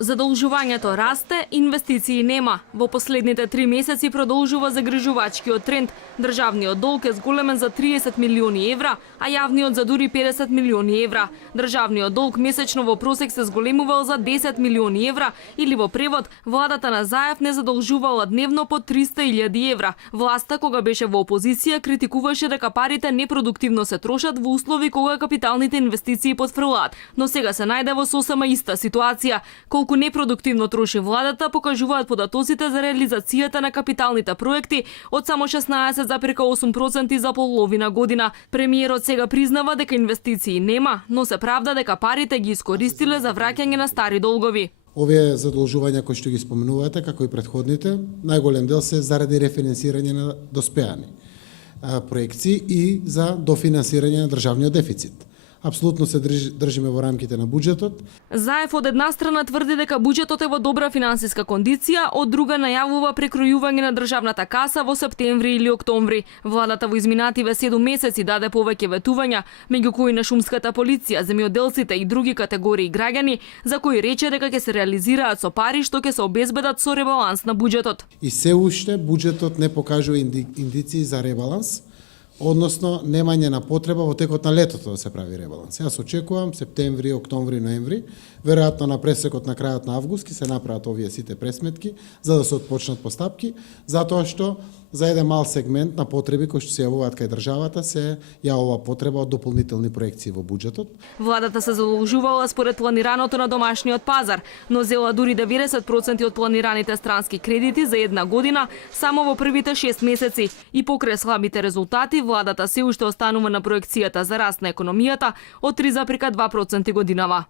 Задолжувањето расте, инвестиции нема. Во последните 3 месеци продолжува загрижувачкиот тренд. Државниот долг е зголемен за 30 милиони евра, а јавниот за дури 50 милиони евра. Државниот долг месечно во просек се зголемувал за 10 милиони евра, или во превод, владата на Заев не задолжувала дневно по 300.000 евра. Власта, кога беше во опозиција, критикуваше дека парите непродуктивно се трошат во услови кога капиталните инвестиции потфрлаат. Но сега се најде во сосема иста ситуација. Колку непродуктивно троши владата, покажуваат податоците за реализацијата на капиталните проекти од само 16,8% за половина година. Премиерот сега признава дека инвестиции нема, но се правда дека парите ги искористиле за враќање на стари долгови. Овие задолжувања кои што ги споменувате, како и претходните, најголем дел се заради рефинансирање на доспеани проекции и за дофинансирање на државниот дефицит. Апсолутно се држиме во рамките на буџетот. Заев од една страна тврди дека буџетот е во добра финансиска кондиција, од друга најавува прекројување на државната каса во септември или октомври. Владата во изминативе 7 месеци даде повеќе ветувања, меѓу кои на шумската полиција, земјоделците и други категории граѓани, за кои рече дека ќе се реализираат со пари што ќе се обезбедат со ребаланс на буџетот. И се уште буџетот не покажува индиции за ребаланс, односно немање на потреба во текот на летото да се прави ребаланс. Јас очекувам септември, октомври, ноември, веројатно на пресекот на крајот на август ќе се направат овие сите пресметки за да се отпочнат постапки, затоа што за еден мал сегмент на потреби кои што се јавуваат кај државата се јавува потреба од дополнителни проекции во буџетот. Владата се задолжувала според планираното на домашниот пазар, но зела дури 90% од планираните странски кредити за една година само во првите 6 месеци. И покрај слабите резултати, владата се уште останува на проекцијата за раст на економијата од 3,2% годинава.